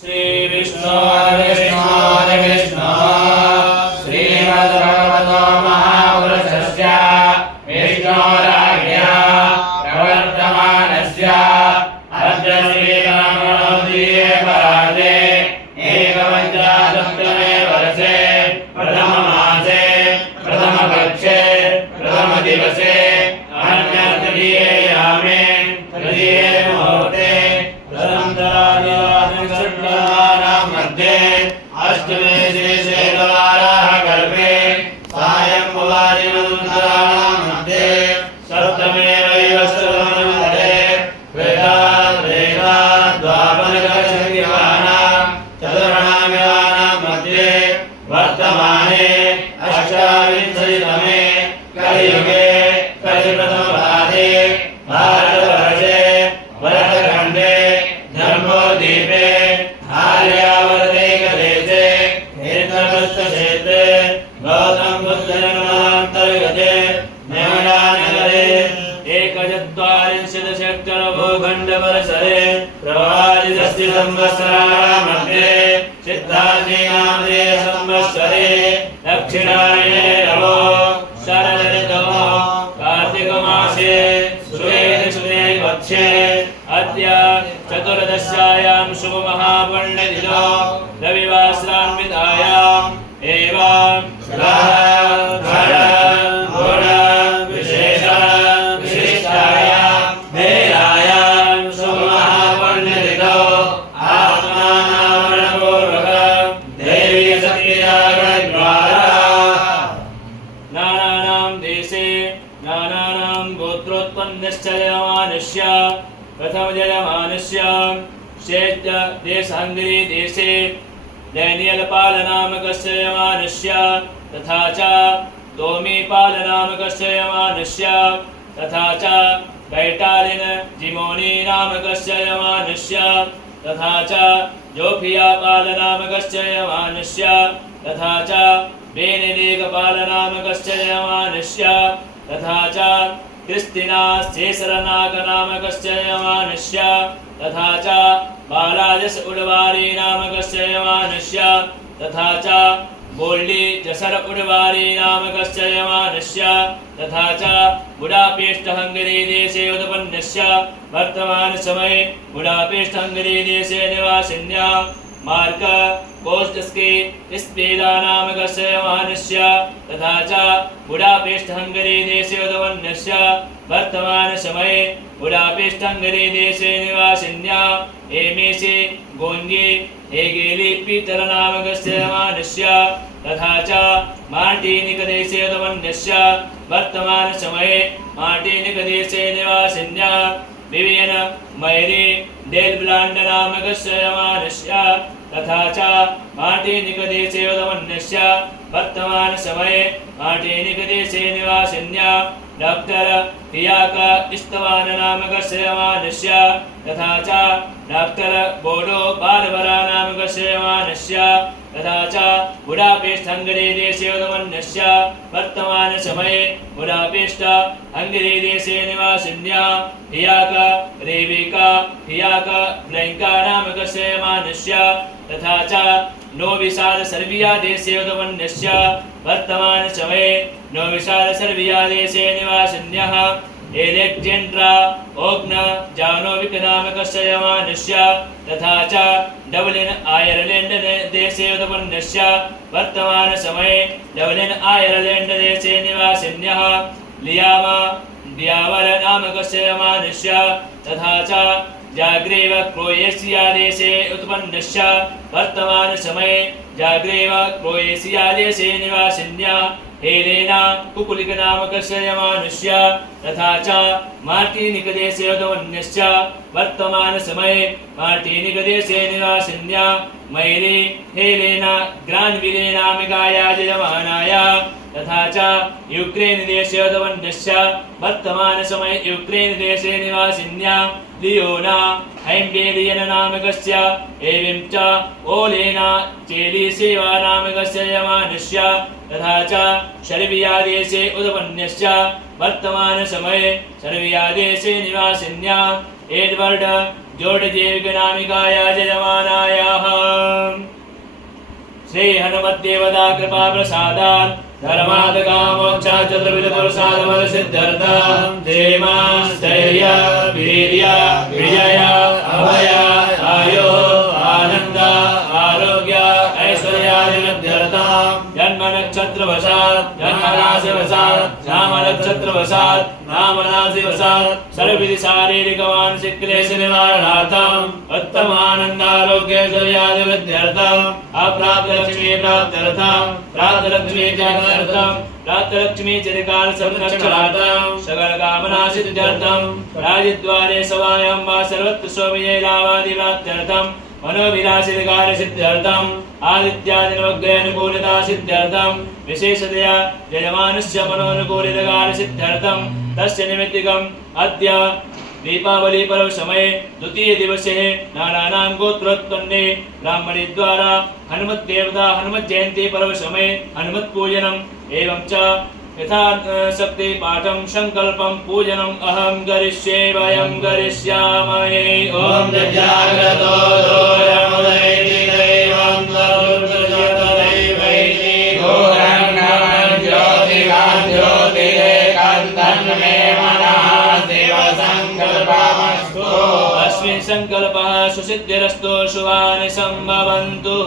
श्री विष्णु श्रीमद्भगवतो महापुरुषस्य विष्णोराज्ञया प्रवर्तमानस्य अद्य श्रीरामनवमीये परार्धे एकपञ्चाशत्तमे वर्षे प्रथममासे प्रथमपक्षे प्रथमदिवसे अन्यतृतीये यामे तृतीये मुहूर्ते मध्ये अष्टमे शेषे द्वाराः कल्पे सायंभुवादिनन्तराणां मध्ये सप्तमे वैवस्वतमन्वरे द्वापरकलशक्तिवानां चतुर्णामिवानां मध्ये वर्तमाने अष्टाविंशतितमे कलियुगे कलिप्रथमपादे भारतवर्षे भरतखण्डे जम्बूद्वीपे आर्यावर्तेकदेशे क्षेत्रे गौतम बुद्धजन्मान्तर्गते नगरे एकचत्वारिंशत् भूखण्डपरिसरे प्रवादितस्य संवत्सराणां मध्ये सिद्धार्थिनामधेय संवत्सरे दक्षिणायने नवो शरदऋतवो कार्तिकमासे शुक्ले पक्षे अद्य चतुर्दश्यायां शुभमहापुण्यतिथौ रविवासरान्वितायाम् एवं विशिष्टायां मेलायां शुभमहापुण्यतिथौ आत्मानामरणपूर्वकं देवी शक्तिजागरणद्वारा नानानां देशे नानानां गोत्रोत्पन्नश्च जयमानस्य प्रथमजयमानस्य शेष देश हंगरी देशे डैनियल पाल नामकस्य यमानस्य तथा च तोमी पाल नामकस्य यमानस्य तथा च बैटालिन जिमोनी नामकस्य यमानस्य तथा च जोफिया पाल नामकस्य यमानस्य तथा च बेनेदेक पाल नामकस्य यमानस्य तथा च क्रिस्तिना शेषरनाग नामकस्य यमानस्य तथा च बालाजस उडवारी नामकस्य यमानस्य तथा च बोल्डी जसर उडवारी नामकस्य यमानस्य तथा च बुडापेस्ट हंगरी देशे उत्पन्नस्य वर्तमान समये बुडापेस्ट हंगरी देशे निवासिन्या मार्क कोस्टस्की स्पेदा नामकस्य यमानस्य तथा च बुडापेस्ट हंगरी देशे उत्पन्नस्य वर्तमान समये बुडापेस्ट हंगरी देशे निवासिन्या एमेसे गोंगे हेगेली पीतर नामकस्य यमानस्य तथा च मार्टिनिक देशे उत्पन्नस्य वर्तमान समये मार्टिनिक देशे निवासिन्या विवियन मैरी डेल ब्लांड नामकस्य यमानस्य तथा च मार्टिनिक देशे उत्पन्नस्य वर्तमान समये मार्टिनिक देशे निवासिन्या डॉक्टर पियाक इस्तवान नामकस्य यमानस्य तथा च डॉक्टर बोडो बारबरा नामकस्य यमानस्य तथा च बुडापेस्ट हंगरी देशे उत्पन्नस्य वर्तमान समये बुडापेस्ट हंगरी देशे निवासिन्या पियाक रेबिका पियाक ब्लैंका नामकस्य यमानस्य तथा च नोविसाद सर्बिया देशे उत्पन्नस्य वर्तमान समये नोविसाद सर्बिया देशे निवासिन्यः एलेक्जेंड्रा ओग्न जानोविक नामकस्य यमानस्य तथा च डबलिन आयरलैंड देशे उत्पन्नस्य वर्तमान समये डबलिन आयरलैंड देशे निवासिन्यः लियामा डियावर नामकस्य यमानस्य तथा च जाग्रेव क्रोएशिया देशे उत्पन्नस्य वर्तमान समये जाग्रेव क्रोएशिया देशे निवासिन्या हेलेना कुकुलिक नामकस्य यमानस्य तथा च मार्टिनिक देशे उत्पन्नस्य वर्तमान समये मार्टिनिक देशे निवासिन्या मैरी हेलेना ग्रान्विले नामिकाया यजमानाया तथा च यूक्रेन देशे उत्पन्नस्य वर्तमान समये यूक्रेन देशे निवासिन्या लियोना हैम्बेरियन नामकस्य एवं च ओलेना चेलीसेवा नामकस्य यमानस्य तथा च सर्बिया देशे उत्पन्नस्य वर्तमान समये सर्बिया देशे निवासिन्या एडवर्ड जोर्डजेविक नामिकाया यजमानायाः श्री हनुमद्देवता कृपा प्रसादात् धर्मात् कामोक्षात् चतुर्विधपुरुषार्थफल सिद्ध्यर्थं क्षेमा स्थैर्य वीर्य विजय अभय आयु आनंद आरोग्य ऐश्वर्यादिवृद्ध्यर्थं जन्म नक्षत्रवशात् जन्म राशिवशात् नाम नक्षत्रवशात् नाम राशिवशात् सर्वविध शारीरिक मानसिक क्लेश निवारणार्थं उत्तमानंद आरोग्य ऐश्वर्यादिवृद्ध्यर्थं अप्राप्त लक्ष्मी प्राप्त्यर्थं प्राप्त लक्ष्मी जागर्थं प्राप्त लक्ष्मी चिरकाल संरक्षणार्थं सकल कामना सिद्ध्यर्थं राजद्वारे सभायां वा सर्वत्र स्वविजय लाभादि प्राप्त्यर्थं मनोविलासितकार सिद्ध्यर्थं आदित्यादि नवग्रहानुकूलता सिद्ध्यर्थं विशेषतया यजमानस्य मनोनुकूलितकार सिद्ध्यर्थं तस्य निमित्तिकम् अद्य दीपावली पर्व समये द्वितीय दिवसे नानानां गोत्रोत्पन्ने ब्राह्मणी द्वारा हनुमत देवता हनुमत जयंती पर्व समये हनुमत पूजनम एवं च यथा शक्ति पाठं संकल्पं पूजनम् अहं करिष्ये वयं करिष्यामहे ओम जाग्रतो दोरमुदैति दैवं तदुर्गजतदैवैति घोरं ज्योतिरेकान्तन्मे मनः शिवसङ्कल्पमस्तु अस्मिन् सङ्कल्पः सुसिद्धिरस्तु शुभानि सम्भवन्तु।